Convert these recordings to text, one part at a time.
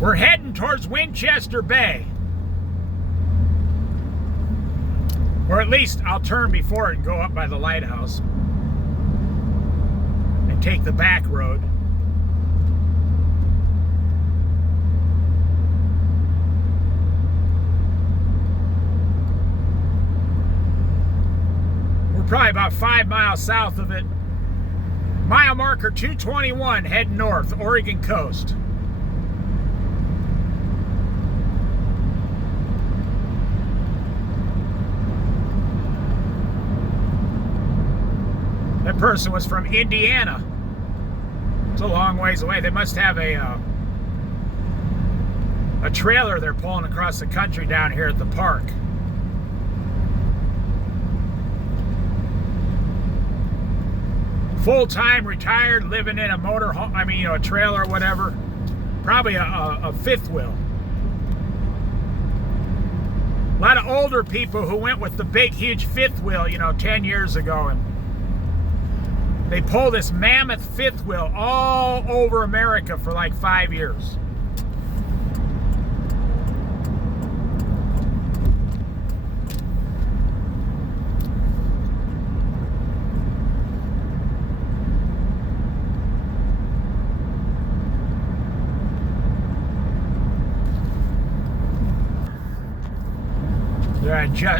We're heading towards Winchester Bay. Or at least I'll turn before it and go up by the lighthouse and take the back road. We're probably about 5 miles south of it. Mile marker 221, heading north, Oregon coast. That person was from Indiana. It's a long ways away. They must have a trailer they're pulling across the country down here at the park. Full-time, retired, living in a motor home, a trailer or whatever. Probably a fifth wheel. A lot of older people who went with the big, huge fifth wheel, 10 years ago, and they pull this mammoth fifth wheel all over America for like 5 years.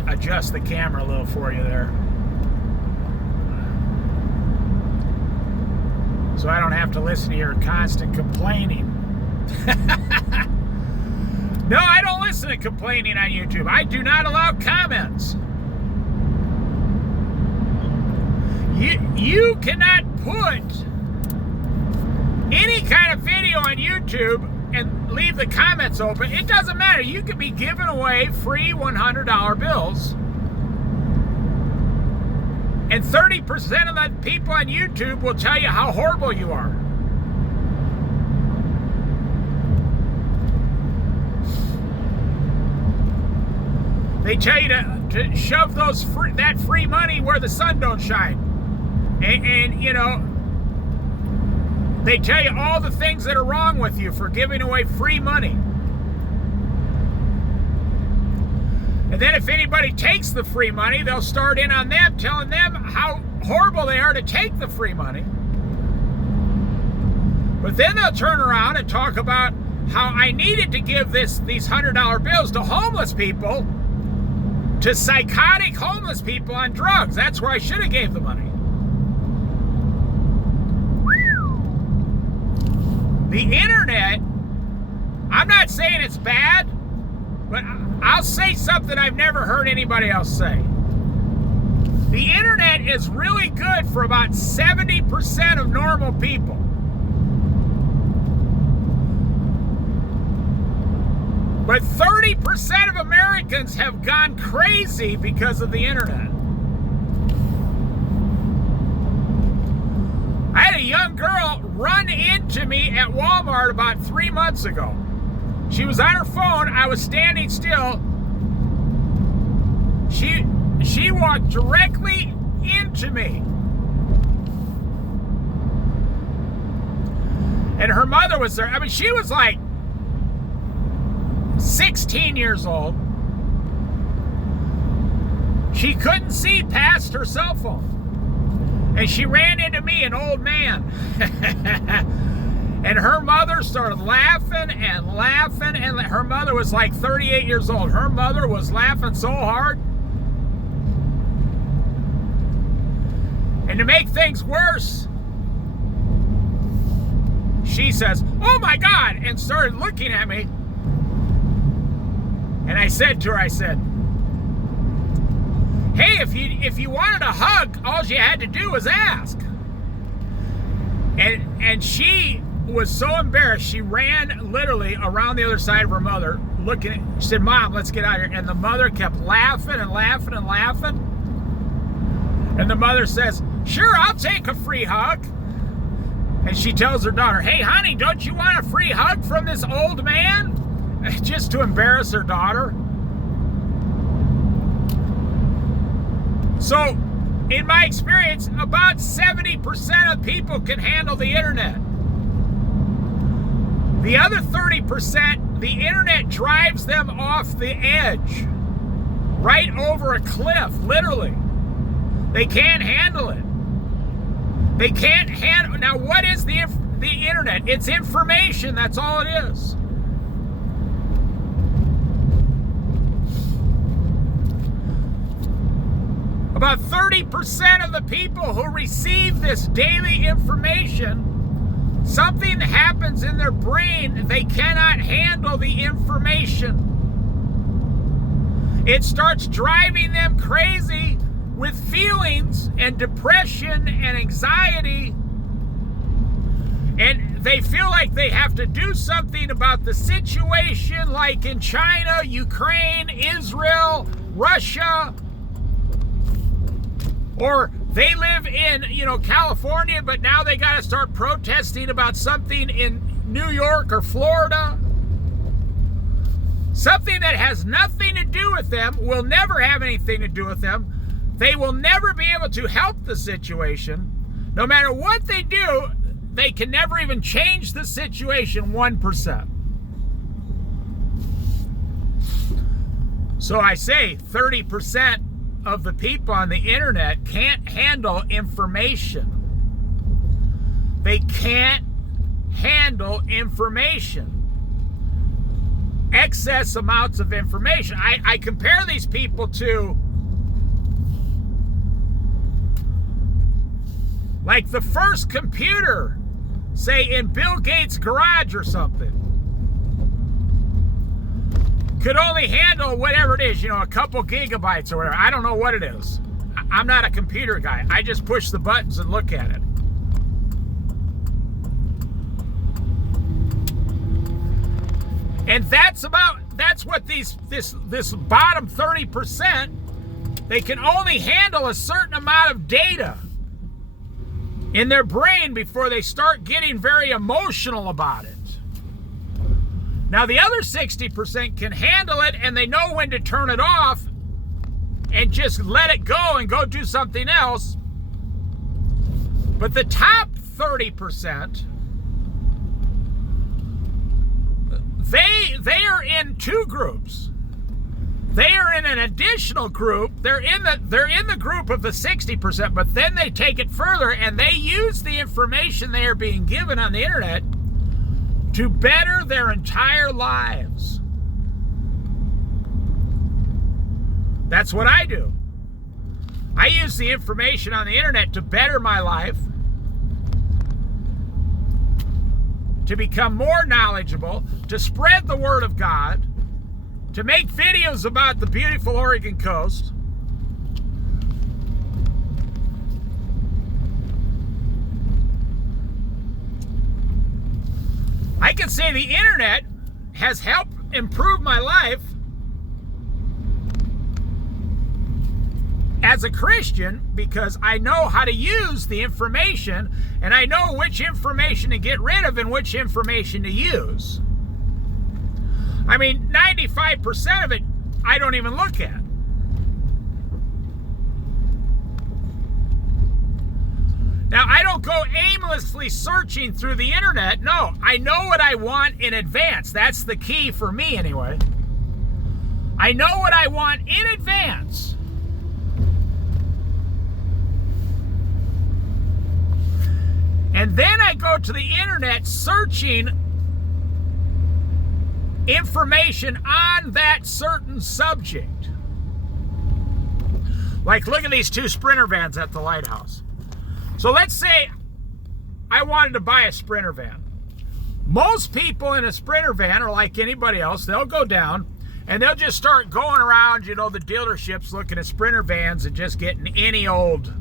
Adjust the camera a little for you there, so I don't have to listen to your constant complaining. No, I don't listen to complaining on YouTube. I do not allow comments. You cannot put any kind of video on YouTube and leave the comments open. It doesn't matter. You could be giving away free $100 bills, and 30% of the people on YouTube will tell you how horrible you are. They tell you to shove that free money where the sun don't shine, and they tell you all the things that are wrong with you for giving away free money. And then if anybody takes the free money, they'll start in on them, telling them how horrible they are to take the free money. But then they'll turn around and talk about how I needed to give these $100 bills to homeless people, to psychotic homeless people on drugs. That's where I should have gave the money. The internet, I'm not saying it's bad, but I'll say something I've never heard anybody else say. The internet is really good for about 70% of normal people. But 30% of Americans have gone crazy because of the internet. I had a young girl run into me at Walmart about 3 months ago. She was on her phone. I was standing still. She walked directly into me. And her mother was there. She was like 16 years old. She couldn't see past her cell phone. And she ran into me, an old man. And her mother started laughing and laughing. And her mother was like 38 years old. Her mother was laughing so hard. And to make things worse, she says, "Oh my God," and started looking at me. And I said to her, "Hey, if you wanted a hug, all you had to do was ask." And she was so embarrassed, she ran literally around the other side of her mother, she said, "Mom, let's get out of here." And the mother kept laughing and laughing and laughing. And the mother says, "Sure, I'll take a free hug." And she tells her daughter, "Hey, honey, don't you want a free hug from this old man?" Just to embarrass her daughter. So, in my experience, about 70% of people can handle the internet. The other 30%, the internet drives them off the edge, right over a cliff, literally. They can't handle it. They can't handle. Now, what is the internet? It's information. That's all it is. About 30% of the people who receive this daily information, something happens in their brain. They cannot handle the information. It starts driving them crazy with feelings and depression and anxiety. And they feel like they have to do something about the situation, like in China, Ukraine, Israel, Russia. Or they live in, California, but now they got to start protesting about something in New York or Florida. Something that has nothing to do with them, will never have anything to do with them. They will never be able to help the situation. No matter what they do, they can never even change the situation 1%. So I say 30% of the people on the internet can't handle information. They can't handle information. Excess amounts of information. I compare these people to like the first computer, say in Bill Gates' garage or something. Could only handle whatever it is, a couple gigabytes or whatever. I don't know what it is. I'm not a computer guy. I just push the buttons and look at it. And that's what this bottom 30%, they can only handle a certain amount of data in their brain before they start getting very emotional about it. Now, the other 60% can handle it, and they know when to turn it off and just let it go and go do something else. But the top 30%, they are in two groups. They are in an additional group. They're in the group of the 60%, but then they take it further and they use the information they are being given on the internet to better their entire lives. That's what I do. I use the information on the internet to better my life, to become more knowledgeable, to spread the word of God, to make videos about the beautiful Oregon coast. I can say the internet has helped improve my life as a Christian because I know how to use the information and I know which information to get rid of and which information to use. I mean, 95% of it I don't even look at. Now, I don't go aimlessly searching through the internet. No, I know what I want in advance. That's the key for me anyway. I know what I want in advance. And then I go to the internet searching information on that certain subject. Like, look at these two Sprinter vans at the lighthouse. So let's say I wanted to buy a Sprinter van. Most people in a Sprinter van are like anybody else. They'll go down and they'll just start going around, the dealerships looking at Sprinter vans and just getting any old.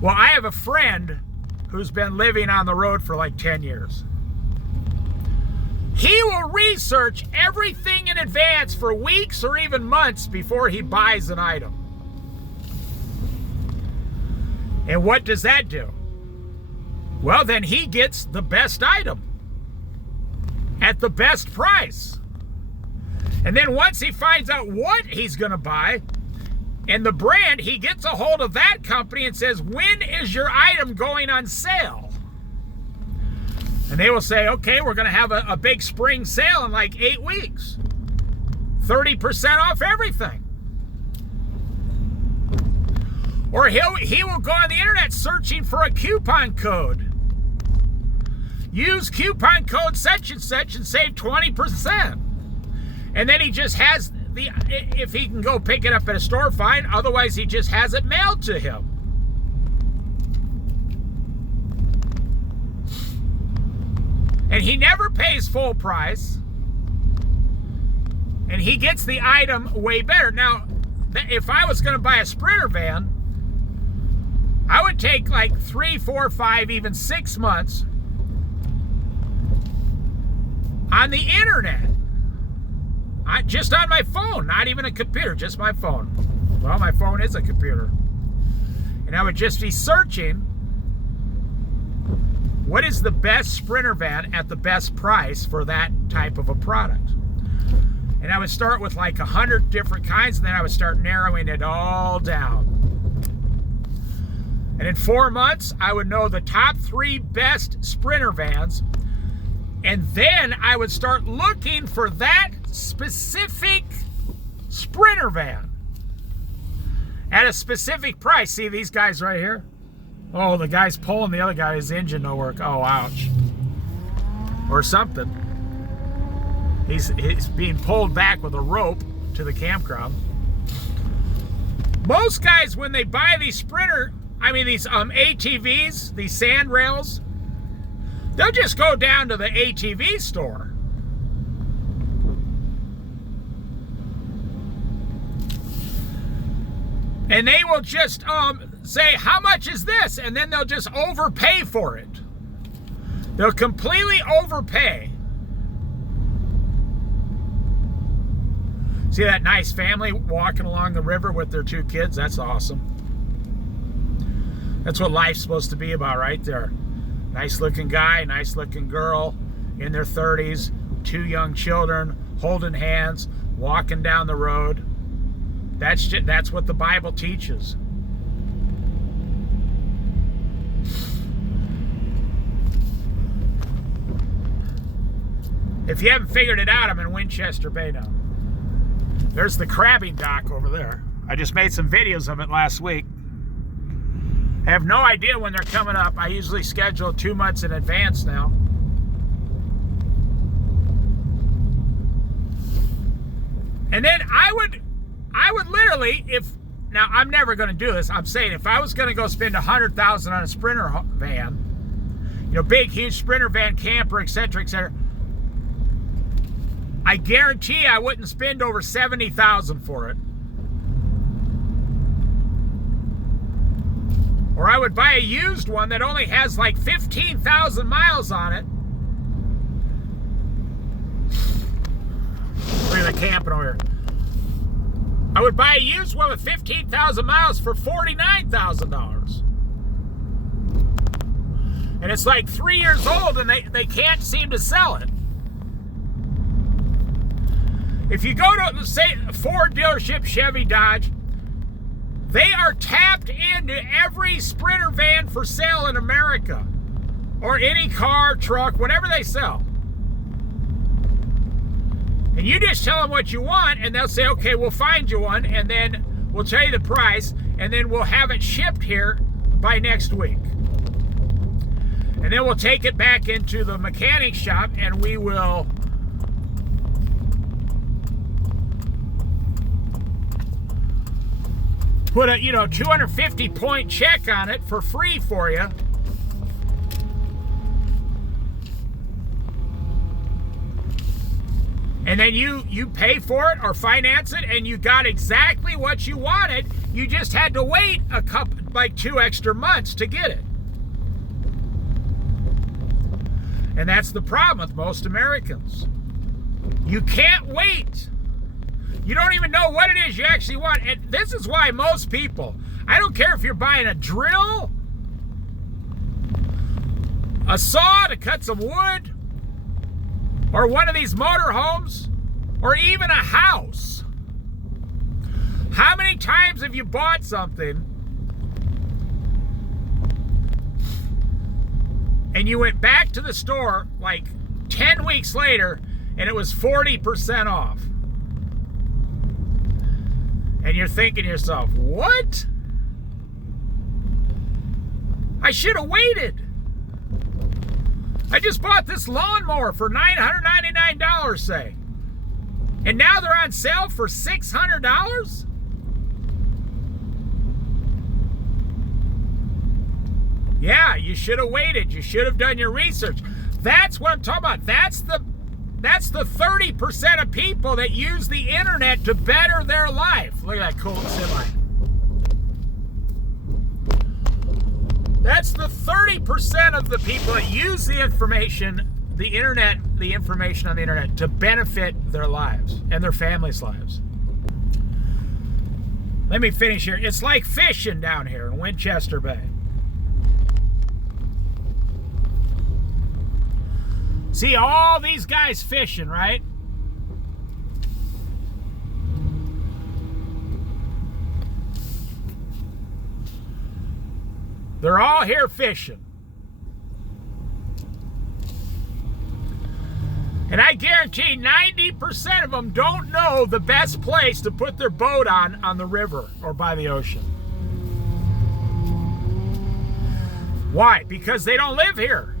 Well, I have a friend who's been living on the road for like 10 years. He will research everything in advance for weeks or even months before he buys an item. And what does that do? Well, then he gets the best item at the best price. And then once he finds out what he's going to buy and the brand, he gets a hold of that company and says, when is your item going on sale? And they will say, okay, we're going to have a big spring sale in like 8 weeks. 30% off everything. Or he will go on the internet searching for a coupon code. Use coupon code such and save 20%. And then he just has if he can go pick it up at a store, fine. Otherwise, he just has it mailed to him. And he never pays full price. And he gets the item way better. Now, if I was going to buy a Sprinter van, I would take like 3, 4, 5, even 6 months on the internet. Just on my phone, not even a computer, just my phone. Well, my phone is a computer. And I would just be searching, what is the best Sprinter van at the best price for that type of a product? And I would start with like 100 different kinds, and then I would start narrowing it all down. And in 4 months, I would know the top 3 best Sprinter vans. And then I would start looking for that specific Sprinter van at a specific price. See these guys right here? Oh, the guy's pulling the other guy, his engine don't work. Oh, ouch. Or something. He's being pulled back with a rope to the campground. Most guys, when they buy these these ATVs, these sand rails, they'll just go down to the ATV store. And they will just say, how much is this? And then they'll just overpay for it. They'll completely overpay. See that nice family walking along the river with their 2 kids? That's awesome. That's what life's supposed to be about right there. Nice looking guy, nice looking girl in their 30s, 2 young children holding hands, walking down the road. That's what the Bible teaches. If you haven't figured it out, I'm in Winchester Bay now. There's the crabbing dock over there. I just made some videos of it last week. I have no idea when they're coming up. I usually schedule 2 months in advance now. And then I would literally, now I'm never going to do this. I'm saying if I was going to go spend $100,000 on a Sprinter van, big, huge Sprinter van, camper, etc., etc., I guarantee I wouldn't spend over $70,000 for it. Or I would buy a used one that only has like 15,000 miles on it. Look at the camping over here. I would buy a used one with 15,000 miles for $49,000. And it's like 3 years old and they can't seem to sell it. If you go to, say, Ford dealership, Chevy, Dodge, they are tapped into every Sprinter van for sale in America. Or any car, truck, whatever they sell. And you just tell them what you want, and they'll say, okay, we'll find you one, and then we'll tell you the price, and then we'll have it shipped here by next week. And then we'll take it back into the mechanic shop, and we will put a 250-point check on it for free for you. And then you pay for it or finance it, and you got exactly what you wanted. You just had to wait like 2 extra months to get it. And that's the problem with most Americans. You can't wait. You don't even know what it is you actually want. And this is why most people, I don't care if you're buying a drill, a saw to cut some wood, or one of these motorhomes, or even a house. How many times have you bought something and you went back to the store like 10 weeks later and it was 40% off. And you're thinking to yourself, what? I should have waited. I just bought this lawnmower for $999, say. And now they're on sale for $600? Yeah, you should have waited. You should have done your research. That's what I'm talking about. That's the 30% of people that use the internet to better their life. Look at that cool semi. That's the 30% of the people that use the information, the internet, the information on the internet to benefit their lives and their families' lives. Let me finish here. It's like fishing down here in Winchester Bay. See all these guys fishing, right? They're all here fishing. And I guarantee 90% of them don't know the best place to put their boat on the river or by the ocean. Why? Because they don't live here.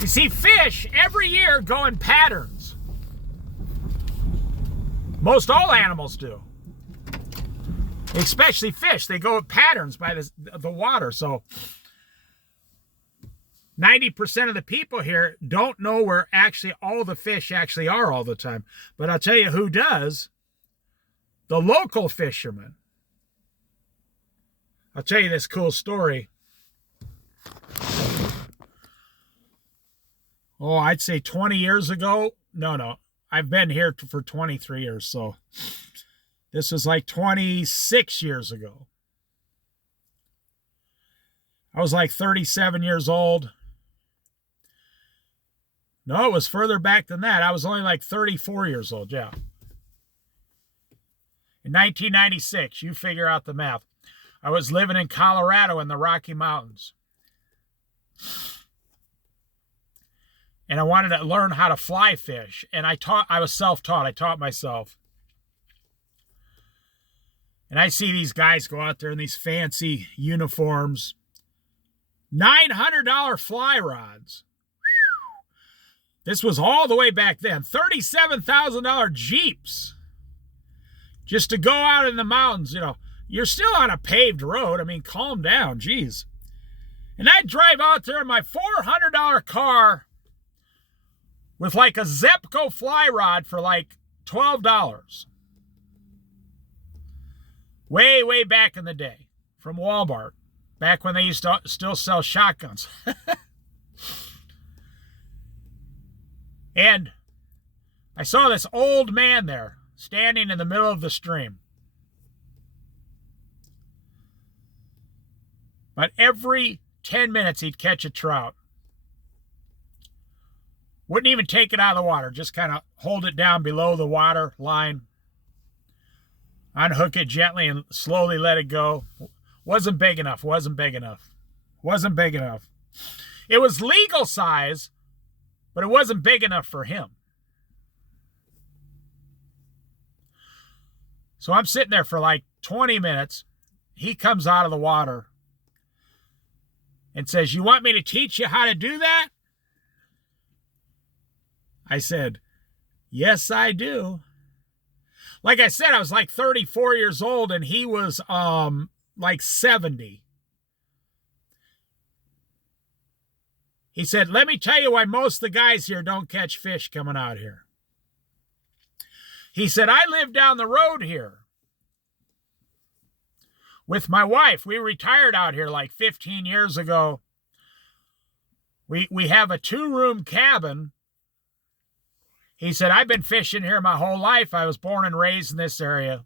You see, fish every year go in patterns. Most all animals do. Especially fish, they go in patterns by the water. So 90% of the people here don't know where actually all the fish actually are all the time. But I'll tell you who does. The local fishermen. I'll tell you this cool story. Oh, I'd say 20 years ago. No. I've been here for 23 years, so this was like 26 years ago. I was like 37 years old. No, it was further back than that. I was only like 34 years old, yeah. In 1996, you figure out the math. I was living in Colorado in the Rocky Mountains. And I wanted to learn how to fly fish. And I was self-taught. I taught myself. And I see these guys go out there in these fancy uniforms. $900 fly rods. This was all the way back then. $37,000 Jeeps. Just to go out in the mountains, you know. You're still on a paved road. I mean, calm down. Geez. And I'd drive out there in my $400 car with like a Zepco fly rod for like $12. Way back in the day from Walmart. Back when they used to still sell shotguns. And I saw this old man there standing in the middle of the stream. But every 10 minutes he'd catch a trout. Wouldn't even take it out of the water. Just kind of hold it down below the water line. Unhook it gently and slowly let it go. Wasn't big enough. Wasn't big enough. It was legal size, but it wasn't big enough for him. So I'm sitting there for like 20 minutes. He comes out of the water and says, "You want me to teach you how to do that?" I said, "Yes, I do." Like I said, I was like 34 years old and he was like 70. He said, "Let me tell you why most of the guys here don't catch fish coming out here." He said, "I live down the road here with my wife. We retired out here like 15 years ago. We have a 2-room cabin." He said, "I've been fishing here my whole life. I was born and raised in this area."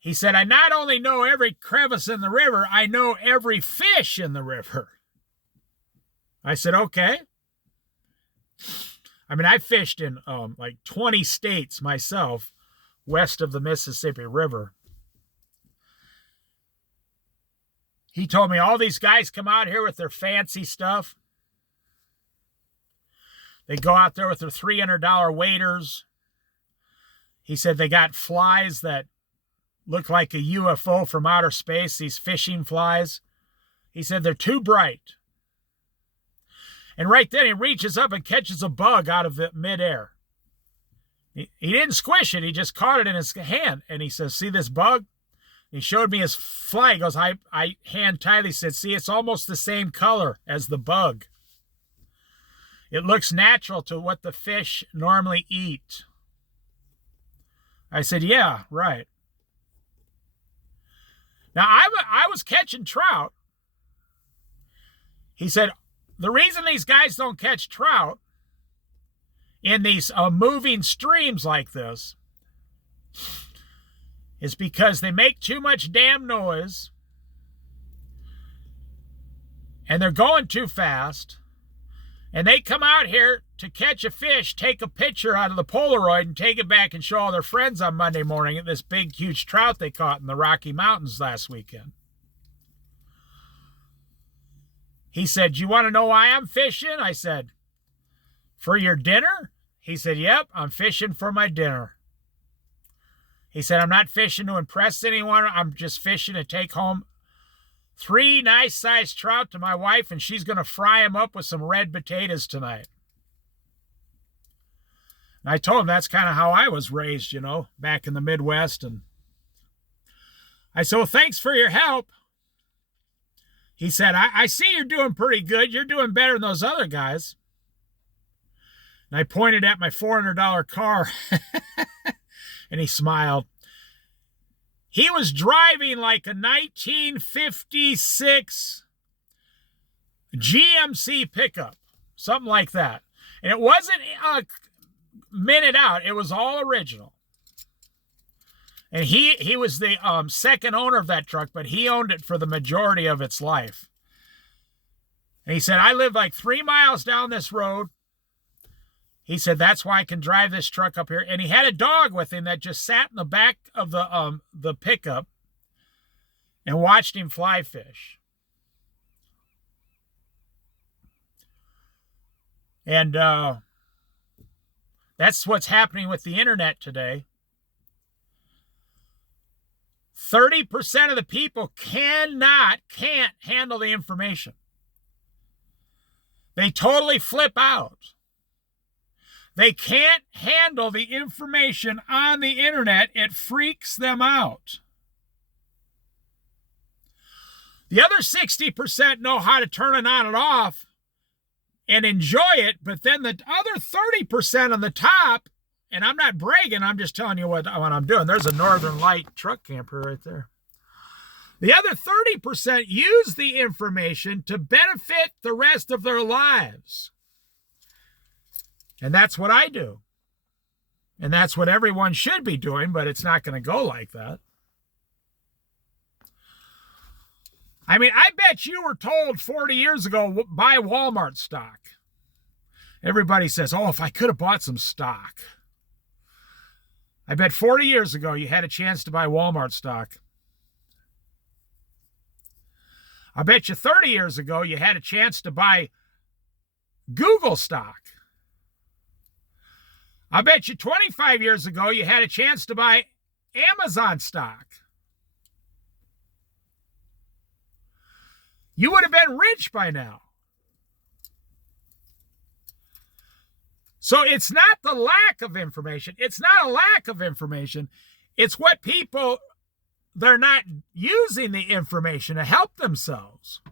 He said, "I not only know every crevice in the river, I know every fish in the river." I said, "Okay." I mean, I fished in like 20 states myself west of the Mississippi River. He told me all these guys come out here with their fancy stuff. They go out there with their $300 waders. He said they got flies that look like a UFO from outer space, these fishing flies. He said they're too bright. And right then he reaches up and catches a bug out of the midair. He didn't squish it. He just caught it in his hand. And he says, see this bug? He showed me his fly. He goes, I hand tightly said, see, it's almost the same color as the bug. It looks natural to what the fish normally eat. I said, yeah, right. Now, I was catching trout. He said, the reason these guys don't catch trout in these moving streams like this is because they make too much damn noise and they're going too fast, and they come out here to catch a fish, take a picture out of the Polaroid and take it back and show all their friends on Monday morning at this big, huge trout they caught in the Rocky Mountains last weekend. He said, do you want to know why I'm fishing? I said, for your dinner? He said, yep, I'm fishing for my dinner. He said, I'm not fishing to impress anyone. I'm just fishing to take home 3 nice-sized trout to my wife, and she's going to fry them up with some red potatoes tonight. And I told him that's kind of how I was raised, you know, back in the Midwest. And I said, well, thanks for your help. He said, I see you're doing pretty good. You're doing better than those other guys. And I pointed at my $400 car, and he smiled. He was driving like a 1956 GMC pickup, something like that. And it wasn't minted out. It was all original. And he was the second owner of that truck, but he owned it for the majority of its life. And he said, I live like 3 miles down this road. He said, that's why I can drive this truck up here. And he had a dog with him that just sat in the back of the pickup and watched him fly fish. And that's what's happening with the internet today. 30% of the people can't handle the information. They totally flip out. They can't handle the information on the internet. It freaks them out. The other 60% know how to turn it on and off and enjoy it, but then the other 30% on the top, and I'm not bragging, I'm just telling you what I'm doing. There's a Northern Light truck camper right there. The other 30% use the information to benefit the rest of their lives. And that's what I do. And that's what everyone should be doing, but it's not going to go like that. I mean, I bet you were told 40 years ago, buy Walmart stock. Everybody says, oh, if I could have bought some stock. I bet 40 years ago you had a chance to buy Walmart stock. I bet you 30 years ago you had a chance to buy Google stock. I bet you 25 years ago you had a chance to buy Amazon stock. You would have been rich by now. So it's not the lack of information. It's not a lack of information. It's what people, they're not using the information to help themselves.